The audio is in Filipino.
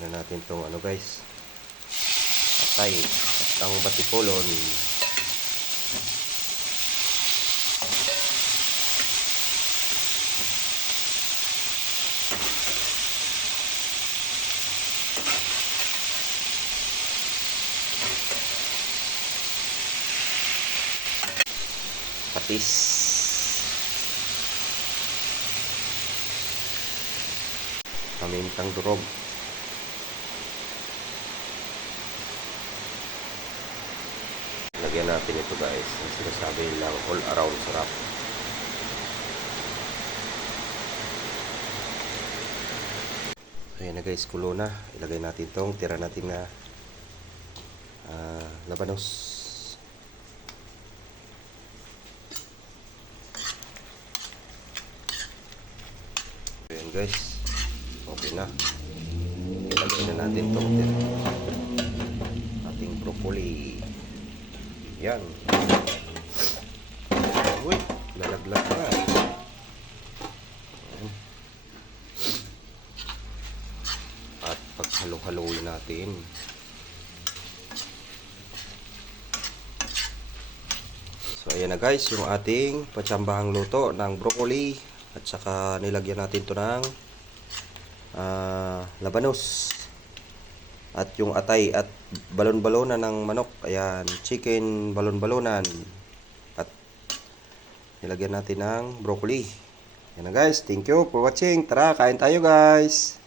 Lagyan na natin tong ano guys, atay at ang batipolon. Patis. Pamintang durog. Lagyan natin ito guys. Ang sinasabi lang all around sarap. Ayan na guys, kulo na. Ilagay natin tong tira natin na labanos. Ayan guys, okay na. Ilagay na natin tong ating broccoli. Yan. Uy, lalaglag na. At paghalo-haloin natin. So ayan na guys, yung ating patsambahang luto ng broccoli at saka nilagyan natin to ng labanos at yung atay at balon-balonan ng manok. Ayan, chicken balon-balonan at nilagyan natin ng broccoli. Ayan na guys, thank you for watching. Tara, kain tayo guys.